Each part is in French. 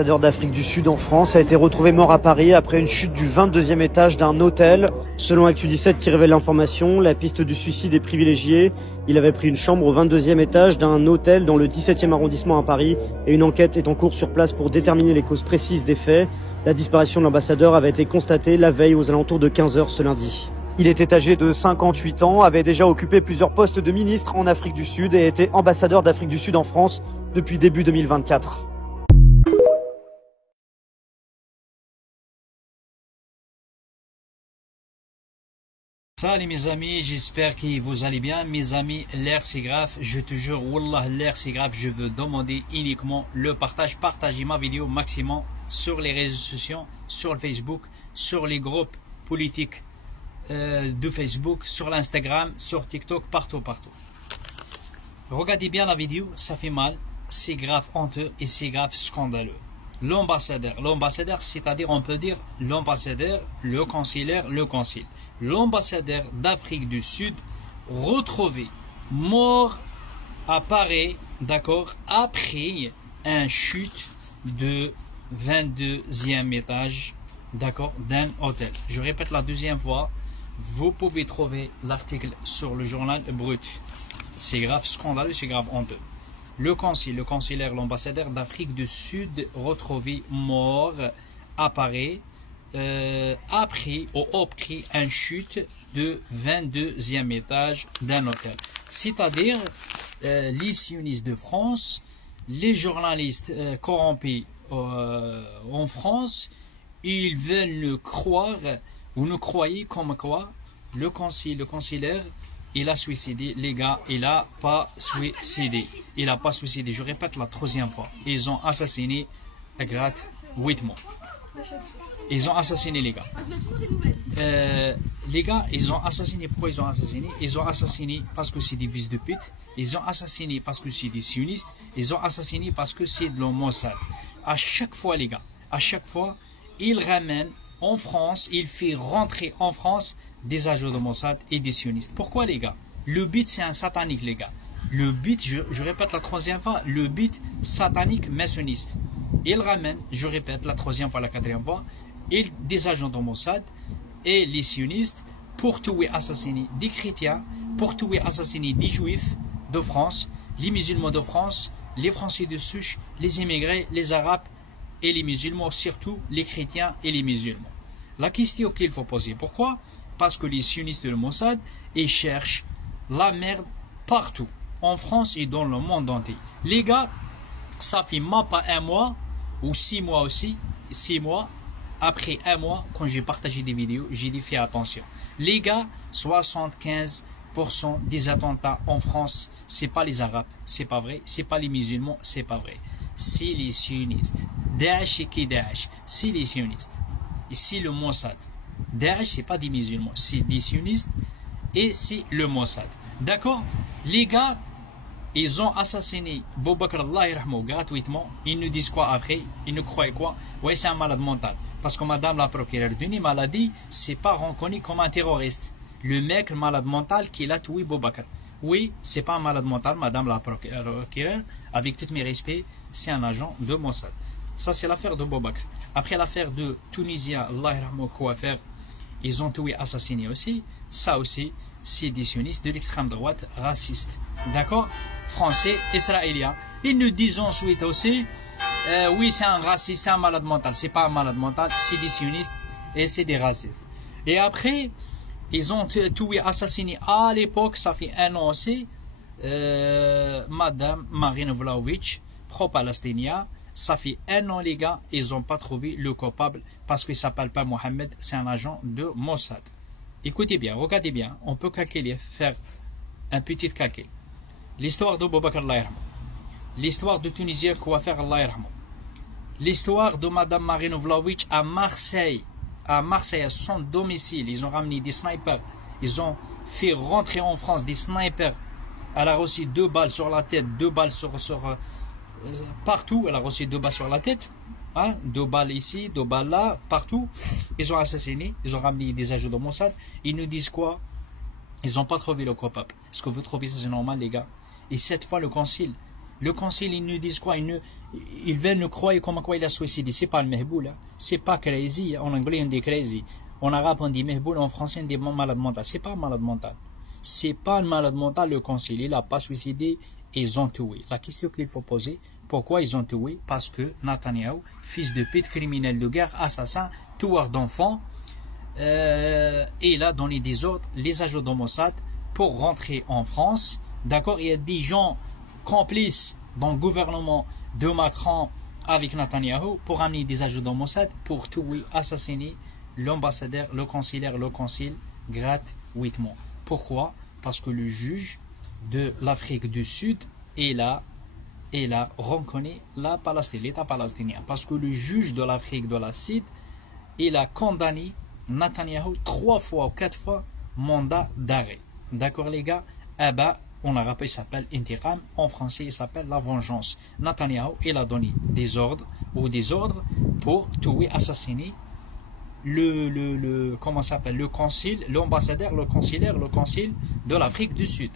L'ambassadeur d'Afrique du Sud en France a été retrouvé mort à Paris après une chute du 22e étage d'un hôtel. Selon Actu17 qui révèle l'information, la piste du suicide est privilégiée. Il avait pris une chambre au 22e étage d'un hôtel dans le 17e arrondissement à Paris et une enquête est en cours sur place pour déterminer les causes précises des faits. La disparition de l'ambassadeur avait été constatée la veille aux alentours de 15 h ce lundi. Il était âgé de 58 ans, avait déjà occupé plusieurs postes de ministre en Afrique du Sud et était ambassadeur d'Afrique du Sud en France depuis début 2024. Salut mes amis, j'espère que vous allez bien. Mes amis, l'air c'est grave, je te jure, Wallah, l'air c'est grave. Je veux demander uniquement le partage. Partagez ma vidéo maximum sur les réseaux sociaux, sur le Facebook, sur les groupes politiques de Facebook, sur l'Instagram, sur TikTok, partout. Regardez bien la vidéo, ça fait mal, c'est grave honteux et c'est grave scandaleux. L'ambassadeur, c'est-à-dire on peut dire l'ambassadeur, le consulaire, le consul. L'ambassadeur d'Afrique du Sud retrouvé mort à Paris, d'accord, après un chute de 22e étage, d'accord, d'un hôtel. Je répète la deuxième fois, vous pouvez trouver l'article sur le journal Brut. C'est grave scandaleux, c'est grave honteux. Le consulaire, l'ambassadeur d'Afrique du Sud retrouvé mort à Paris après une chute de 22e étage d'un hôtel. C'est-à-dire les sionistes de France, les journalistes corrompus en France, ils veulent nous croire ou nous croyez comme quoi le consulaire il a suicidé, les gars, il n'a pas suicidé. Il n'a pas suicidé. Je répète la troisième fois. Ils ont assassiné gratuitement. Ils ont assassiné les gars. Les gars, ils ont assassiné. Pourquoi ils ont assassiné? Ils ont assassiné parce que c'est des fils de pute. Ils ont assassiné parce que c'est des sionistes. Ils ont assassiné parce que c'est de Mossad. À chaque fois, les gars, à chaque fois, ils ramènent en France, ils font rentrer en France des agents de Mossad et des sionistes. Pourquoi les gars? Le but c'est un satanique les gars. Le but, je répète la troisième fois, le but satanique maçonniste. Il ramène, je répète la troisième fois, la quatrième fois, des agents de Mossad et les sionistes pour tuer, assassiner des chrétiens, pour tuer, assassiner des juifs de France, les musulmans de France, les Français de souche, les immigrés, les arabes et les musulmans, surtout les chrétiens et les musulmans. La question qu'il faut poser, pourquoi? Parce que les sionistes de Mossad, ils cherchent la merde partout, en France et dans le monde entier. Les gars, ça fait même pas un mois, ou 6 mois aussi, 6 mois, après un mois, quand j'ai partagé des vidéos, j'ai dit fais attention. Les gars, 75% des attentats en France, c'est pas les Arabes, c'est pas vrai, c'est pas les musulmans, c'est pas vrai. C'est les sionistes. Daesh et qui Daesh, c'est les sionistes. Et c'est le Mossad. Daesh, c'est pas des musulmans, c'est des sionistes et c'est le Mossad. D'accord? Les gars, ils ont assassiné Boubacar Allah yarhamou gratuitement. Ils nous disent quoi après? Ils nous croient quoi? Ouais, c'est un malade mental. Parce que madame la procureure d'une maladie, c'est pas reconnu comme un terroriste. Le mec, le malade mental, qui a tué Boubacar. Oui, c'est pas un malade mental, madame la procureure. Avec tous mes respects, c'est un agent de Mossad. Ça, c'est l'affaire de Boubacar. Après l'affaire de Tunisien, Allah yarhamou quoi faire? Ils ont tué, assassiné aussi. Ça aussi, c'est des sionistes de l'extrême droite raciste. D'accord? Français, israéliens. Ils nous disent ensuite aussi, oui, c'est un raciste, c'est un malade mental. C'est pas un malade mental, c'est des sionistes et c'est des racistes. Et après, ils ont tué, assassiné à l'époque, ça fait un an aussi, Madame Marina Vlahovic, pro-palestinien. Ça fait un an les gars, ils n'ont pas trouvé le coupable parce qu'il ne s'appelle pas Mohamed, c'est un agent de Mossad. Écoutez bien, regardez bien, on peut calculer, faire un petit calcul. L'histoire de Boubacar Allah yarhamou, l'histoire de Tunisien quoi faire Allah yarhamou, l'histoire de Madame Marina Vlahovic à Marseille, à son domicile, ils ont ramené des snipers, ils ont fait rentrer en France des snipers. Elle a reçu 2 balles sur la tête, 2 balles sur partout, elle a reçu 2 balles sur la tête, hein, 2 balles ici, 2 balles là, partout. Ils ont assassiné, ils ont ramené des agents de Mossad. Ils nous disent quoi? Ils n'ont pas trouvé le coupable. Est-ce que vous trouvez ça c'est normal les gars? Et cette fois le concile, Le conseil, ils nous disent quoi? Ils veulent nous croire comme quoi il a suicidé. C'est pas le Mehboul, hein. C'est pas crazy. En anglais, on dit crazy. En arabe, on dit Mehboul. En français, on dit malade mental. C'est pas un malade mental. C'est pas un malade mental, le conseil. Il a pas suicidé. Ils ont tué. La question qu'il faut poser, pourquoi ils ont tué? Parce que Netanyahou, fils de pute, criminel de guerre, assassin, tueur d'enfants, il a donné des ordres, les agents de Mossad, pour rentrer en France. D'accord, il y a des gens complices dans le gouvernement de Macron avec Netanyahou pour amener des agents de Mossad pour tuer, assassiner l'ambassadeur, le consulaire, le consul gratuitement. Pourquoi? Parce que le juge de l'Afrique du Sud il a reconnu la Palestine, l'État palestinien. Parce que le juge de l'Afrique de la Sud il a condamné Netanyahou 3 fois ou 4 fois mandat d'arrêt. D'accord les gars? Eh ben, en arabe il s'appelle intiqam, en français il s'appelle la vengeance. Netanyahou il a donné des ordres pour tuer, assassiner comment s'appelle, le consul, l'ambassadeur, le consulaire, le consul de l'Afrique du Sud.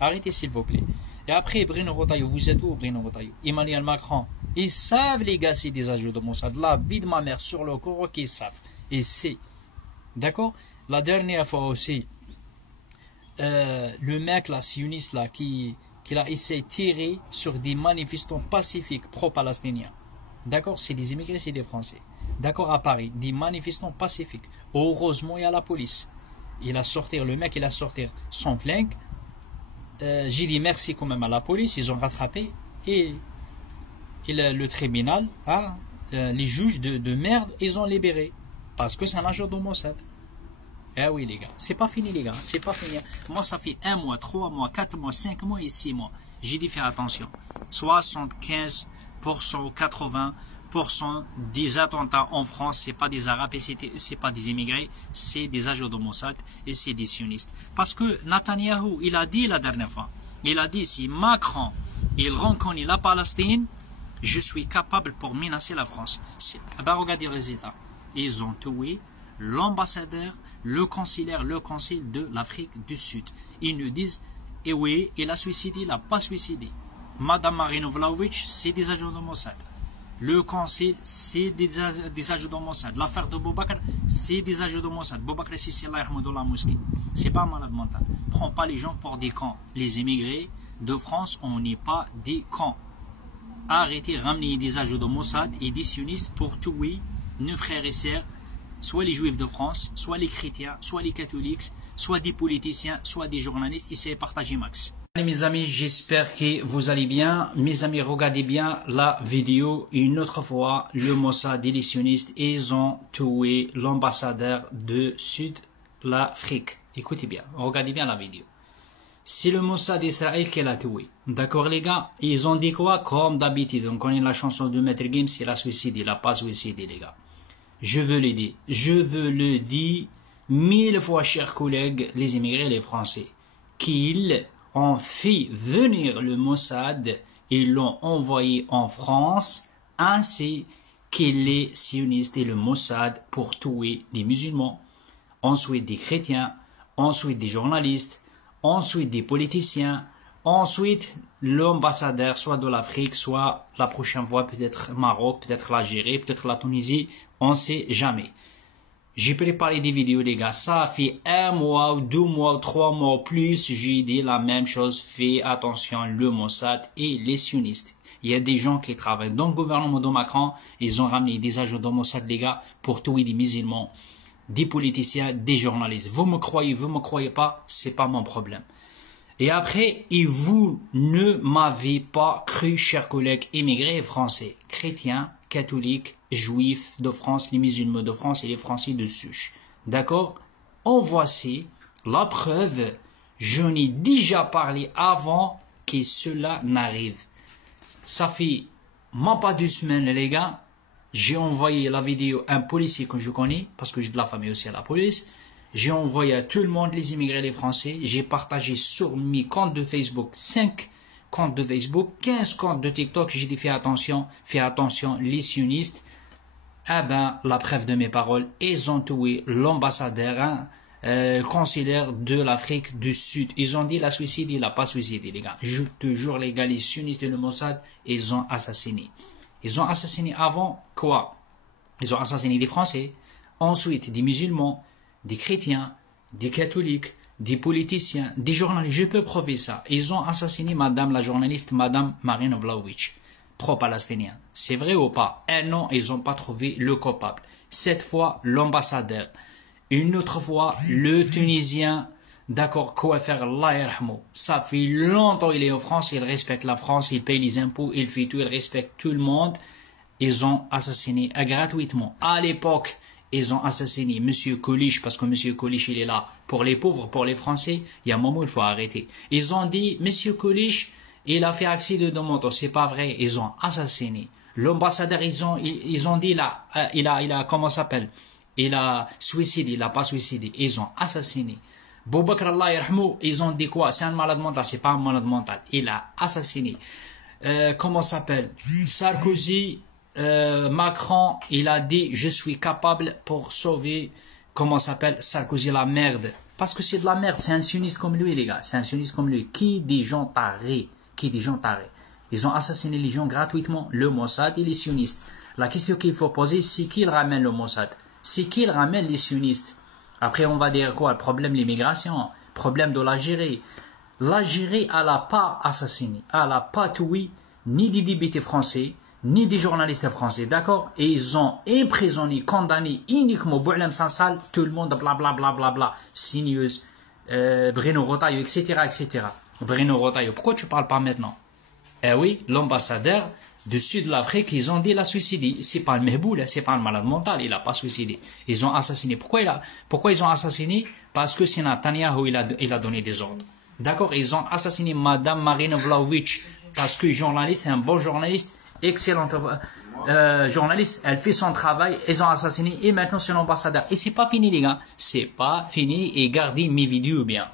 Arrêtez s'il vous plaît. Et après Bruno Retailleau, vous êtes où Bruno Retailleau? Emmanuel Macron, ils savent les gars c'est des agents de Mossad. La vie de ma mère sur le corps qu'ils savent. Et c'est. D'accord? La dernière fois aussi, le mec là, sioniste là, qui a essayé de tirer sur des manifestants pacifiques pro-palestiniens. D'accord? C'est des immigrés, c'est des Français. D'accord, à Paris, des manifestants pacifiques. Heureusement, il y a la police. Le mec, il a sorti son flingue. J'ai dit merci quand même à la police, ils ont rattrapé. Et le tribunal, les juges de merde, ils ont libéré. Parce que c'est un agent de Mossad. Eh oui, les gars, c'est pas fini, les gars, c'est pas fini. Moi, ça fait 1 mois, 3 mois, 4 mois, 5 mois et 6 mois. J'ai dit faire attention. 75% ou 80% des attentats en France, c'est pas des Arabes et c'est pas des immigrés, c'est des agents de Mossad et c'est des sionistes. Parce que Netanyahou, il a dit la dernière fois, il a dit si Macron, il reconnaît la Palestine, je suis capable pour menacer la France. Ben, regardez le résultat. Ils ont tué l'ambassadeur, le consulaire, le consul de l'Afrique du Sud. Ils nous disent, eh oui, il a suicidé, il n'a pas suicidé. Madame Marina Vlahovic, c'est des agents de Mossad. Le consul, c'est des agents de Mossad. L'affaire de Boubacar, c'est des agents de Mossad. Boubacar, c'est la mosquée. C'est pas un malade mental. Prends pas les gens pour des cons. Les immigrés de France, on n'est pas des cons. Arrêtez de ramener des agents de Mossad et des sionistes pour tuer nos frères et sœurs, soit les juifs de France, soit les chrétiens, soit les catholiques, soit des politiciens, soit des journalistes. Et c'est partagé max. Allez mes amis, j'espère que vous allez bien. Mes amis, regardez bien la vidéo. Une autre fois, le Mossad et les sionistes, ils ont tué l'ambassadeur de Sud l'Afrique. Écoutez bien, regardez bien la vidéo. C'est le Mossad d'Israël qui l'a tué. D'accord les gars? Ils ont dit quoi? Comme d'habitude, on connaît la chanson de Maître Gims, il a suicidé, il n'a pas suicidé les gars. Je veux le dire 1000 fois, chers collègues, les immigrés, les Français, qu'ils ont fait venir le Mossad et l'ont envoyé en France, ainsi que les sionistes et le Mossad pour tuer des musulmans, ensuite des chrétiens, ensuite des journalistes, ensuite des politiciens, ensuite l'ambassadeur soit de l'Afrique, soit la prochaine fois peut-être Maroc, peut-être l'Algérie, peut-être la Tunisie, on ne sait jamais. J'ai préparé des vidéos les gars, ça fait 1 mois, 2 mois, 3 mois plus, j'ai dit la même chose, fais attention le Mossad et les sionistes. Il y a des gens qui travaillent dans le gouvernement de Macron, ils ont ramené des agents de Mossad les gars pour tuer des musulmans, des politiciens, des journalistes. Vous me croyez pas, c'est pas mon problème. Et après, et vous ne m'avez pas cru, chers collègues immigrés français, chrétiens, catholiques, juifs de France, les musulmans de France et les Français de Souche. D'accord? En voici la preuve. J'en ai déjà parlé avant que cela n'arrive. Ça fait même pas 2 semaines, les gars. J'ai envoyé la vidéo à un policier que je connais, parce que j'ai de la famille aussi à la police. J'ai envoyé à tout le monde, les immigrés, les Français. J'ai partagé sur mes comptes de Facebook 5 comptes de Facebook, 15 comptes de TikTok. J'ai dit fais attention, les sionistes. Eh ben, la preuve de mes paroles, ils ont tué l'ambassadeur, consulaire de l'Afrique du Sud. Ils ont dit la suicide, il n'a pas suicidé, les gars. Je te jure, les gars, les sionistes et le Mossad, ils ont assassiné. Ils ont assassiné avant quoi? Ils ont assassiné des Français, ensuite des musulmans, des chrétiens, des catholiques, des politiciens, des journalistes. Je peux prouver ça. Ils ont assassiné madame la journaliste, madame Marina Vlahovic, pro-palestinienne. C'est vrai ou pas? Un non, ils n'ont pas trouvé le coupable. Cette fois, l'ambassadeur. Une autre fois, le Tunisien, d'accord, quoi faire, Allah yarhamou. Ça fait longtemps qu'il est en France, il respecte la France, il paye les impôts, il fait tout, il respecte tout le monde. Ils ont assassiné gratuitement. À l'époque, ils ont assassiné M. Coluche, parce que M. Coluche, il est là pour les pauvres, pour les Français. Il y a un moment où il faut arrêter. Ils ont dit, M. Coluche, il a fait accident de moto. C'est pas vrai. Ils ont assassiné. L'ambassadeur, ils ont dit, il a, comment ça s'appelle? Il a suicidé, il n'a pas suicidé. Ils ont assassiné. Boubacar Allah yarhamou, ils ont dit quoi? C'est un malade mental, c'est pas un malade mental. Il a assassiné. Comment ça s'appelle? Sarkozy, Macron, il a dit, je suis capable pour sauver, comment ça s'appelle? Sarkozy, la merde. Parce que c'est de la merde, c'est un sioniste comme lui, les gars. C'est un sioniste comme lui. Qui des gens tarés? Qui des gens tarés? Ils ont assassiné les gens gratuitement, le Mossad et les sionistes. La question qu'il faut poser, c'est qui ramène le Mossad? C'est qui ramène les sionistes? Après, on va dire quoi? Le problème de l'immigration, problème de l'Algérie. L'Algérie, elle n'a pas assassiné, elle n'a pas tué ni des députés français, ni des journalistes français, d'accord? Et ils ont emprisonné, condamné uniquement Boualem Sansal, tout le monde, blablabla, CNews, Bruno Retailleau, etc., etc. Bruno Retailleau, pourquoi tu ne parles pas maintenant? Eh oui, l'ambassadeur du sud de l'Afrique, ils ont dit il a suicidé. C'est pas le mehboul, c'est pas le malade mental, il a pas suicidé. Ils ont assassiné. Pourquoi ils ont assassiné? Parce que c'est Netanyahu, il a donné des ordres. D'accord? Ils ont assassiné madame Marina Vlahovic, parce que journaliste, un bon journaliste, excellent journaliste, elle fait son travail, ils ont assassiné, et maintenant c'est l'ambassadeur. Et c'est pas fini, les gars. C'est pas fini, et gardez mes vidéos bien.